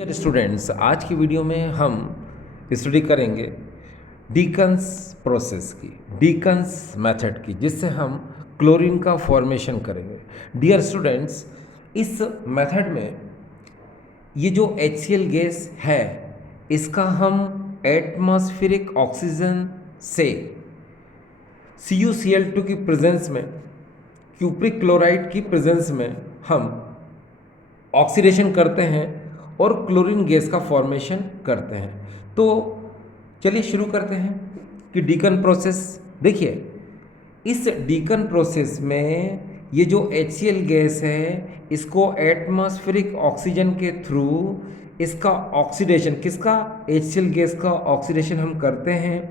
Dear students, आज की video में हम स्टडी करेंगे डीकन्स प्रोसेस की, डीकन्स मेथड की, जिससे हम क्लोरीन का फॉर्मेशन करेंगे। डियर स्टूडेंट्स, इस मेथड में ये जो HCl गैस है, इसका हम एटमॉस्फेरिक ऑक्सीजन से CuCl2 की प्रेजेंस में, क्यूप्रिक क्लोराइड की प्रेजेंस में हम ऑक्सीडेशन करते हैं और क्लोरीन गैस का फॉर्मेशन करते हैं। तो चलिए शुरू करते हैं कि डीकन प्रोसेस। देखिए, इस डीकन प्रोसेस में ये जो HCl गैस है, इसको एटमॉस्फेरिक ऑक्सीजन के थ्रू इसका ऑक्सीडेशन, किसका, HCl गैस का ऑक्सीडेशन हम करते हैं।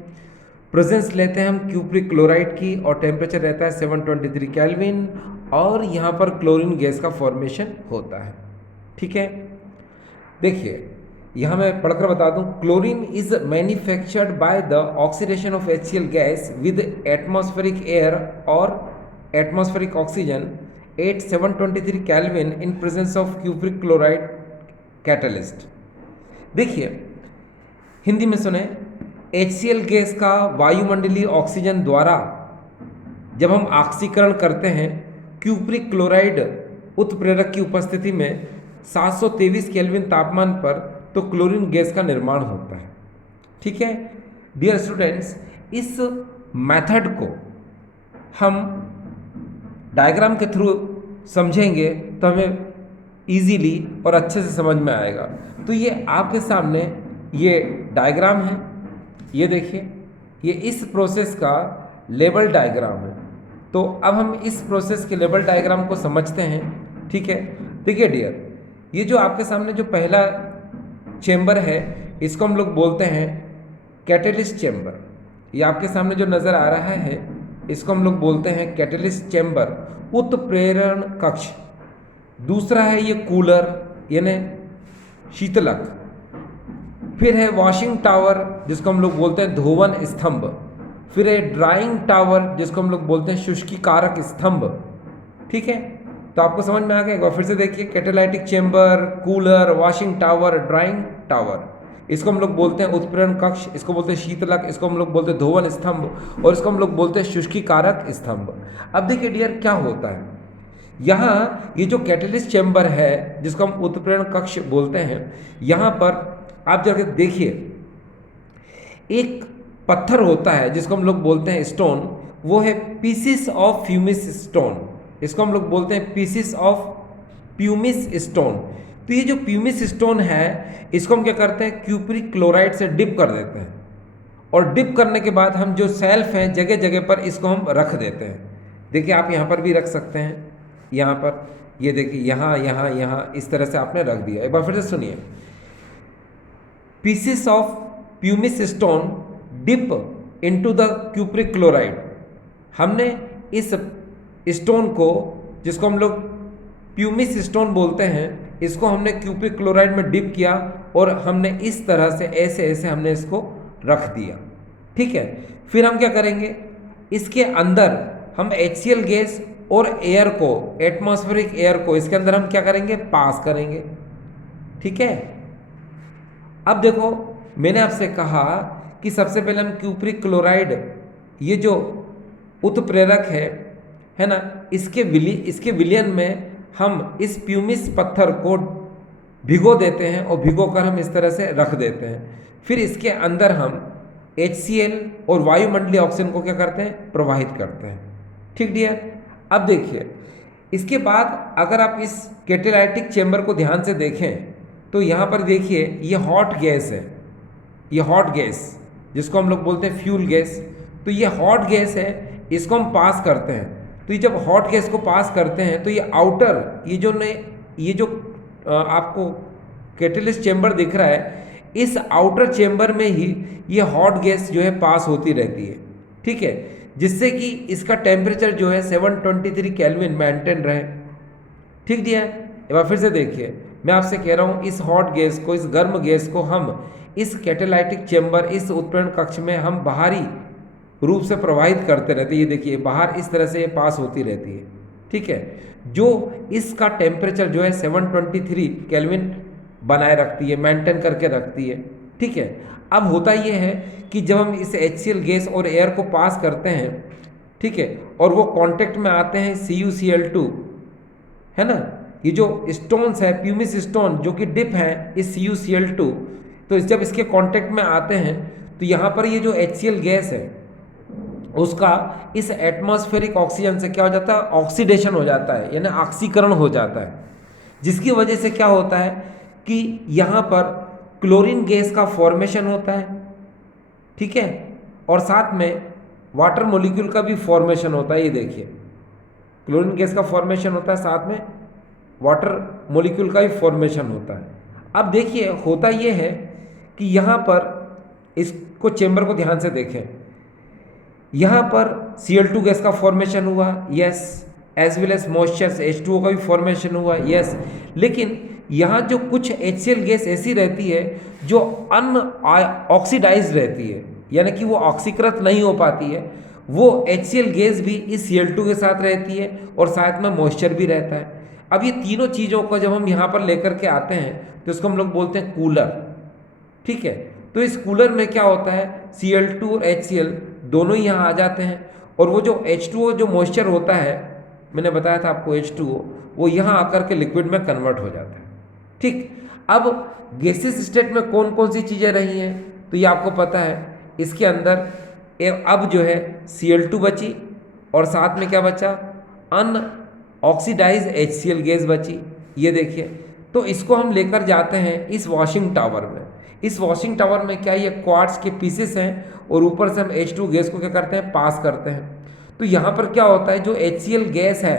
प्रेजेंस लेते हैं हम क्यूप्रिक क्लोराइड की और टेम्परेचर रहता है 723 केल्विन, और यहाँ पर क्लोरीन गैस का फॉर्मेशन होता है। ठीक है, देखिए यहाँ मैं पढ़कर बता दूं। Chlorine is manufactured by the oxidation of HCl gas with atmospheric air और atmospheric oxygen at 723 kelvin in presence of cupric chloride catalyst. देखिए, हिंदी में सुने, HCl गैस का वायुमंडलीय ऑक्सीजन द्वारा जब हम ऑक्सीकरण करते हैं क्यूप्रिक क्लोराइड उत्प्रेरक की उपस्थिति में 723 केल्विन तापमान पर, तो क्लोरीन गैस का निर्माण होता है। ठीक है डियर स्टूडेंट्स, इस मेथड को हम डायग्राम के थ्रू समझेंगे तो हमें इजीली और अच्छे से समझ में आएगा। तो ये आपके सामने ये डायग्राम है, ये देखिए, ये इस प्रोसेस का लेवल डायग्राम है। तो अब हम इस प्रोसेस के लेवल डायग्राम को समझते हैं। ठीक है, देखिए डियर, ये जो आपके सामने जो पहला चेंबर है, इसको हम लोग बोलते हैं कैटलिस्ट चेंबर। ये आपके सामने जो नज़र आ रहा है, इसको हम लोग बोलते हैं कैटलिस्ट चेंबर, उत्प्रेरण कक्ष। दूसरा है ये कूलर यानी शीतलक। फिर है वॉशिंग टावर, जिसको हम लोग बोलते हैं धोवन स्तंभ। फिर है ड्राइंग टावर, जिसको हम लोग बोलते हैं शुष्कीकारक स्तंभ। ठीक है, तो आपको समझ में आ गया। एक बार फिर से देखिए, catalytic chamber, cooler, washing tower, drawing tower, इसको हम लोग बोलते हैं उत्प्रेरण कक्ष, इसको बोलते हैं शीतलक, इसको हम लोग बोलते हैं धोवन स्तंभ, और इसको हम लोग बोलते हैं शुष्कीकारक स्तंभ। अब देखिए डियर, क्या होता है यहाँ, ये जो कैटलिस्ट चेंबर है, जिसको हम उत्प्रेरण कक्ष बोलते हैं, यहाँ पर आप जाके देखिए, एक पत्थर होता है जिसको हम लोग बोलते हैं स्टोन, वो है पीसिस ऑफ फ्यूमिस स्टोन। इसको हम लोग बोलते हैं पीसिस ऑफ प्यूमिस स्टोन। तो ये जो प्यूमिस स्टोन है, इसको हम क्या करते हैं, क्यूप्रिक क्लोराइड से डिप कर देते हैं, और डिप करने के बाद हम जो सेल्फ हैं जगह जगह पर इसको हम रख देते हैं। देखिए, आप यहाँ पर भी रख सकते हैं, यहाँ पर, ये देखिए, यहाँ यहाँ यहाँ, इस तरह से आपने रख दिया। एक बार फिर से सुनिए, pieces of pumice stone dip into the cupric chloride. हमने इस स्टोन को, जिसको हम लोग प्यूमिस स्टोन बोलते हैं, इसको हमने क्यूप्रिक क्लोराइड में डिप किया, और हमने इस तरह से ऐसे ऐसे हमने इसको रख दिया। ठीक है, फिर हम क्या करेंगे, इसके अंदर हम HCl गैस और एयर को, एटमॉस्फेरिक एयर को, इसके अंदर हम क्या करेंगे, पास करेंगे। ठीक है, अब देखो, मैंने आपसे कहा कि सबसे पहले हम क्यूप्रिक क्लोराइड, ये जो उत्प्रेरक है ना, इसके विलयन में हम इस प्यूमिस पत्थर को भिगो देते हैं, और भिगोकर हम इस तरह से रख देते हैं। फिर इसके अंदर हम HCl और वायुमंडलीय ऑक्सीजन को क्या करते हैं, प्रवाहित करते हैं। ठीक डियर, अब देखिए, इसके बाद अगर आप इस कैटालाइटिक चेंबर को ध्यान से देखें, तो यहाँ पर देखिए, ये हॉट गैस है, ये हॉट गैस, जिसको हम लोग बोलते हैं फ्यूल गैस। तो ये हॉट गैस है, इसको हम पास करते हैं। तो ये जब हॉट गैस को पास करते हैं, तो ये आउटर, ये जो आपको कैटलिस्ट चेंबर दिख रहा है, इस आउटर चेंबर में ही ये हॉट गैस जो है पास होती रहती है। ठीक है, जिससे कि इसका टेम्परेचर जो है 723 केल्विन मेंटेन रहे। ठीक दिया है। एक बार फिर से देखिए, मैं आपसे कह रहा हूँ, इस हॉट गैस को, इस गर्म गैस को हम इस कैटालाइटिक चेंबर, इस उत्प्रेरण कक्ष में हम बाहरी रूप से प्रवाहित करते रहते हैं। ये देखिए, बाहर इस तरह से ये पास होती रहती है। ठीक है, जो इसका टेम्परेचर जो है 723 केल्विन बनाए रखती है, मेंटेन करके रखती है। ठीक है, अब होता ये है कि जब हम इस HCl गैस और एयर को पास करते हैं, ठीक है, और वो कांटेक्ट में आते हैं CuCl2, है ना, ये जो स्टोन्स है प्यूमिस स्टोन जो कि डिप है इस CuCl2, तो जब इसके कांटेक्ट में आते हैं तो यहाँ पर ये जो HCl गैस है उसका इस एटमॉस्फेरिक ऑक्सीजन से क्या हो जाता है, ऑक्सीडेशन हो जाता है, यानी ऑक्सीकरण हो जाता है, जिसकी वजह से क्या होता है कि यहाँ पर क्लोरीन गैस का फॉर्मेशन होता है। ठीक है, और साथ में वाटर मॉलिक्यूल का भी फॉर्मेशन होता है। ये देखिए, क्लोरीन गैस का फॉर्मेशन होता है, साथ में वाटर मॉलिक्यूल का भी फॉर्मेशन होता है। अब देखिए होता ये है कि यहाँ पर इसको चेंबर को ध्यान से देखें, यहाँ पर Cl2 गैस का फॉर्मेशन हुआ, yes, as well as moisture H2O का भी फॉर्मेशन हुआ, यस, लेकिन यहाँ जो कुछ HCl गैस ऐसी रहती है जो अनऑक्सीडाइज्ड रहती है, यानी कि वो ऑक्सीकृत नहीं हो पाती है, वो HCl गैस भी इस Cl2 के साथ रहती है और साथ में मॉइस्चर भी रहता है। अब ये तीनों चीज़ों को जब हम यहाँ पर लेकर के आते हैं तो इसको हम लोग बोलते हैं कूलर। ठीक है, तो इस कूलर में क्या होता है, Cl2 और HCl दोनों ही यहाँ आ जाते हैं, और वो जो H2O जो मॉइस्चर होता है, मैंने बताया था आपको H2O, वो यहाँ आकर के लिक्विड में कन्वर्ट हो जाता है। ठीक, अब गैसेस स्टेट में कौन कौन सी चीज़ें रही हैं तो ये आपको पता है, इसके अंदर अब जो है Cl2 बची और साथ में क्या बचा, अनऑक्सीडाइज HCl गैस बची। ये देखिए, तो इसको हम लेकर जाते हैं इस वॉशिंग टावर में। इस वॉशिंग टावर में क्या, ये क्वार्ट्ज के पीसेस हैं और ऊपर से हम H2 गैस को क्या करते हैं, पास करते हैं। तो यहाँ पर क्या होता है, जो HCl गैस है,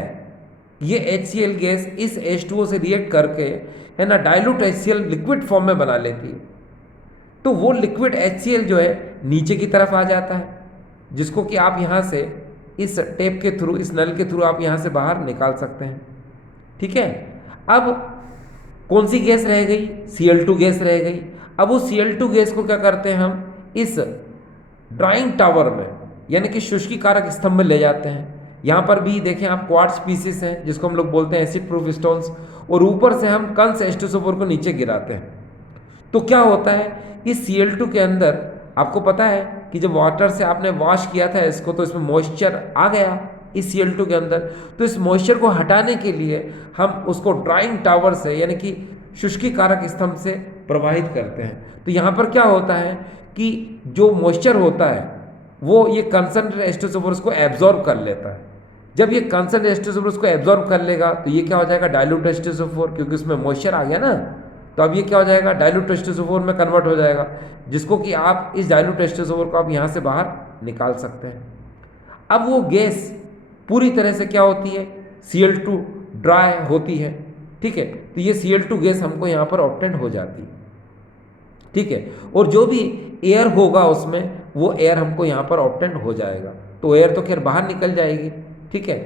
ये HCl गैस इस H2O से रिएक्ट करके, है ना, डाइल्यूट HCl लिक्विड फॉर्म में बना लेती है। तो वो लिक्विड HCl जो है नीचे की तरफ आ जाता है, जिसको कि आप यहाँ से इस टेप के थ्रू, इस नल के थ्रू आप यहाँ से बाहर निकाल सकते हैं। ठीक है, अब कौन सी गैस रह गई, Cl2 गैस रह गई। अब वो Cl2 गैस को क्या करते हैं, हम इस ड्राइंग टावर में, यानी कि शुष्कीकारक स्तंभ में ले जाते हैं। यहाँ पर भी देखें आप, क्वार्ट्ज पीसेस हैं जिसको हम लोग बोलते हैं एसिड प्रूफ स्टोन्स, और ऊपर से हम कंस H2SO4 को नीचे गिराते हैं। तो क्या होता है, इस Cl2 के अंदर आपको पता है कि जब वाटर से आपने वॉश किया था इसको, तो इसमें मॉइस्चर आ गया इस Cl2 के अंदर। तो इस मॉइस्चर को हटाने के लिए हम उसको ड्राइंग टावर से, यानी कि शुष्कीकारक स्तंभ से प्रवाहित करते हैं। तो यहाँ पर क्या होता है कि जो मॉइस्चर होता है वो ये कंसंट्रेटेड H2SO4 को एब्जॉर्ब कर लेता है। जब ये कंसंट्रेटेड H2SO4 को एब्जॉर्ब कर लेगा तो ये क्या हो जाएगा, डाइल्यूट H2SO4, क्योंकि उसमें मॉइस्चर आ गया ना। तो अब ये क्या हो जाएगा, डाइल्यूट H2SO4 में कन्वर्ट हो जाएगा, जिसको कि आप इस डाइल्यूट H2SO4 को आप यहाँ से बाहर निकाल सकते हैं। अब वो गैस पूरी तरह से क्या होती है, Cl2 ड्राई होती है। ठीक है, तो ये Cl2 गैस हमको यहाँ पर ऑब्टेन हो जाती है। ठीक है, और जो भी एयर होगा उसमें, वो एयर हमको यहाँ पर ऑब्टेन हो जाएगा। तो एयर तो खैर बाहर निकल जाएगी, ठीक है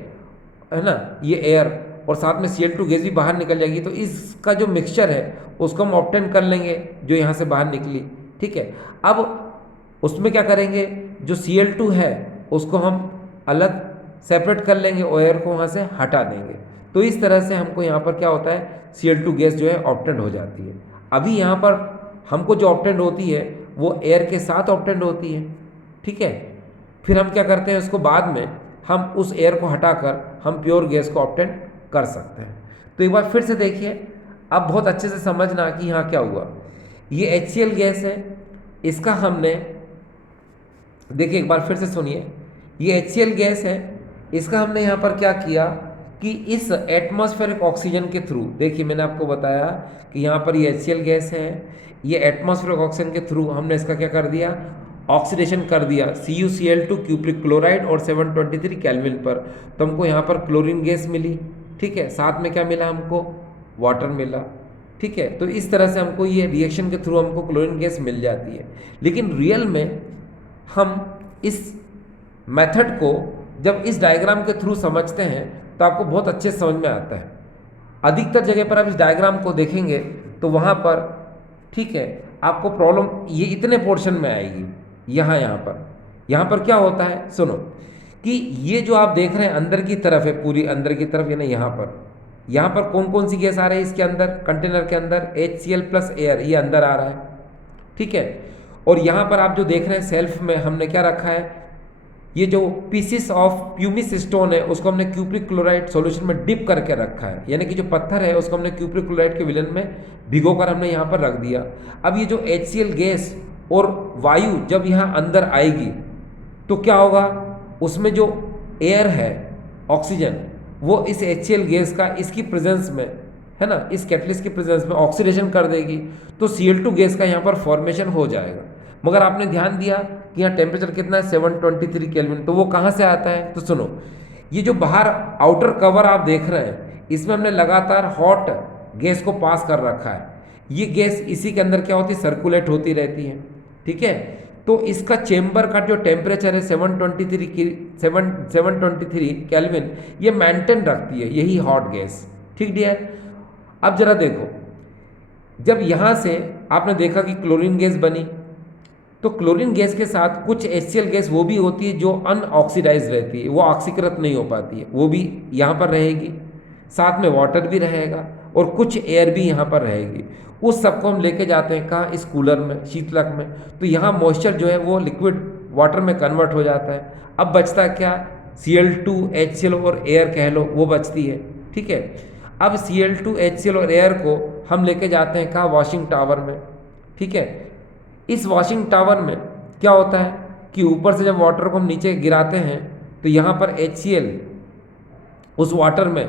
ना, ये एयर और साथ में Cl2 गैस भी बाहर निकल जाएगी। तो इसका जो मिक्सचर है उसको हम ऑब्टेन कर लेंगे जो यहाँ से बाहर निकली। ठीक है, अब उसमें क्या करेंगे, जो Cl2 है उसको हम अलग सेपरेट कर लेंगे और एयर को वहाँ से हटा देंगे। तो इस तरह से हमको यहाँ पर क्या होता है, Cl2 गैस जो है ऑब्टेन हो जाती है। अभी यहाँ पर हमको जो ऑब्टेन होती है वो एयर के साथ ऑब्टेन होती है। ठीक है, फिर हम क्या करते हैं, उसको बाद में हम उस एयर को हटाकर हम प्योर गैस को ऑब्टेन कर सकते हैं। तो एक बार फिर से देखिए, अब बहुत अच्छे से समझना कि यहाँ क्या हुआ। ये HCl गैस है, इसका हमने, देखिए एक बार फिर से सुनिए, ये HCl गैस है, इसका हमने यहाँ पर क्या किया कि इस एटमॉस्फेरिक ऑक्सीजन के थ्रू, देखिए मैंने आपको बताया कि यहाँ पर ये HCl गैस है, ये एटमॉस्फेरिक ऑक्सीजन के थ्रू हमने इसका क्या कर दिया, ऑक्सीडेशन कर दिया CuCl2 क्यूप्रिक क्लोराइड और 723 केल्विन पर। तो हमको यहाँ पर क्लोरीन गैस मिली। ठीक है, साथ में क्या मिला हमको, वाटर मिला। ठीक है, तो इस तरह से हमको ये रिएक्शन के थ्रू हमको क्लोरीन गैस मिल जाती है। लेकिन रियल में हम इस मेथड को जब इस डायग्राम के थ्रू समझते हैं तो आपको बहुत अच्छे से समझ में आता है। अधिकतर जगह पर आप इस डायग्राम को देखेंगे तो वहाँ पर, ठीक है, आपको प्रॉब्लम ये इतने पोर्शन में आएगी। यहाँ पर क्या होता है, सुनो, कि ये जो आप देख रहे हैं अंदर की तरफ है, पूरी अंदर की तरफ, यानी यहाँ पर यहाँ पर कौन कौन सी गैस आ रही है इसके अंदर, कंटेनर के अंदर HCl प्लस एयर, ये अंदर आ रहा है, ठीक है। और यहाँ पर आप जो देख रहे हैं सेल्फ में हमने क्या रखा है, ये जो पीसीस ऑफ प्यूमिस स्टोन है उसको हमने क्यूप्रिक क्लोराइड सॉल्यूशन में डिप करके रखा है, यानी कि जो पत्थर है उसको हमने क्यूप्रिक क्लोराइड के विलयन में भिगोकर हमने यहाँ पर रख दिया। अब ये जो HCl गैस और वायु जब यहाँ अंदर आएगी तो क्या होगा, उसमें जो एयर है ऑक्सीजन वो इस HCl गैस का इसकी प्रेजेंस में, है ना, इस कैटलिस्ट की प्रेजेंस में ऑक्सीडेशन कर देगी, तो Cl2 गैस का यहाँ पर फॉर्मेशन हो जाएगा। मगर आपने ध्यान दिया कि यहाँ टेम्परेचर कितना है 723 केल्विन, तो वो कहाँ से आता है, तो सुनो, ये जो बाहर आउटर कवर आप देख रहे हैं इसमें हमने लगातार हॉट गैस को पास कर रखा है। ये गैस इसी के अंदर क्या होती है, सर्कुलेट होती रहती है, ठीक है। तो इसका चेंबर का जो टेम्परेचर है 723 केल्विन ये मेंटेन रखती है यही हॉट गैस, ठीक डियर। अब जरा देखो, जब यहाँ से आपने देखा कि क्लोरीन गैस बनी, तो क्लोरीन गैस के साथ कुछ HCl गैस वो भी होती है जो अनऑक्सीडाइज रहती है, वो ऑक्सीकृत नहीं हो पाती है, वो भी यहाँ पर रहेगी, साथ में वाटर भी रहेगा और कुछ एयर भी यहाँ पर रहेगी। उस सबको हम लेके जाते हैं कहाँ, इस कूलर में, शीतलक में, तो यहाँ मॉइस्चर जो है वो लिक्विड वाटर में कन्वर्ट हो जाता है। अब बचता क्या, Cl2 HCl और एयर कह लो, वो बचती है, ठीक है। अब Cl2 HCl और एयर को हम लेके जाते हैं कहाँ, वॉशिंग टावर में, ठीक है। इस वॉशिंग टावर में क्या होता है कि ऊपर से जब वाटर को हम नीचे गिराते हैं तो यहाँ पर HCl उस वाटर में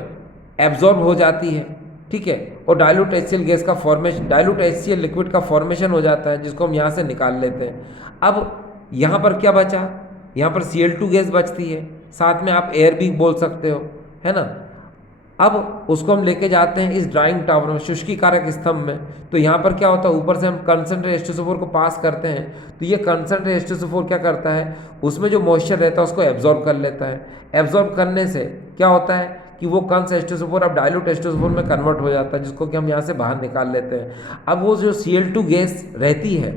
एब्जॉर्ब हो जाती है, ठीक है, और डाइल्यूट HCl गैस का फॉर्मेशन, डाइल्यूट HCl लिक्विड का फॉर्मेशन हो जाता है, जिसको हम यहाँ से निकाल लेते हैं। अब यहाँ पर क्या बचा, यहाँ पर Cl2 गैस बचती है, साथ में आप एयर भी बोल सकते हो, है ना। अब उसको हम लेके जाते हैं इस ड्राइंग टावर में, शुष्की कारक स्तंभ में, तो यहाँ पर क्या होता है, ऊपर से हम कंसनट्रेट H2SO4 को पास करते हैं, तो ये कंसनट्रेट H2SO4 क्या करता है, उसमें जो मॉइस्चर रहता है उसको एब्जॉर्ब कर लेता है। एब्जॉर्ब करने से क्या होता है कि वो कंस H2SO4 अब डाइल्यूट H2SO4 में कन्वर्ट हो जाता है, जिसको कि हम यहाँ से बाहर निकाल लेते हैं। अब वो जो Cl2 गैस रहती है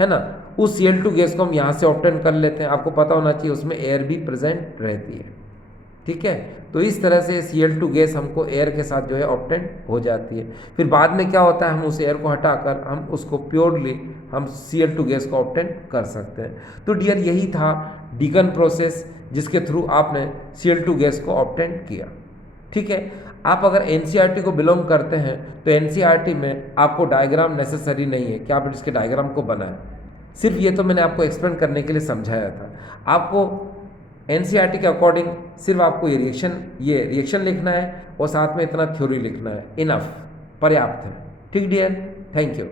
ना, उस Cl2 गैस को हम यहाँ से ऑब्टेन कर लेते हैं। आपको पता होना चाहिए उसमें एयर भी प्रेजेंट रहती है, ठीक है। तो इस तरह से Cl2 गैस हमको एयर के साथ जो है ऑब्टेन हो जाती है। फिर बाद में क्या होता है, हम उस एयर को हटाकर हम उसको प्योरली हम Cl2 गैस को ऑब्टेन कर सकते हैं। तो डियर यही था डिकन प्रोसेस जिसके थ्रू आपने Cl2 गैस को ऑब्टेन किया, ठीक है। आप अगर NCERT को बिलोंग करते हैं तो NCERT में आपको डायग्राम नेसेसरी नहीं है कि आप इसके डायग्राम को बनाएं, सिर्फ ये तो मैंने आपको एक्सप्लेन करने के लिए समझाया था। आपको NCERT के अकॉर्डिंग सिर्फ आपको ये रिएक्शन लिखना है और साथ में इतना थ्योरी लिखना है, इनफ, पर्याप्त है, ठीक डियर, थैंक यू।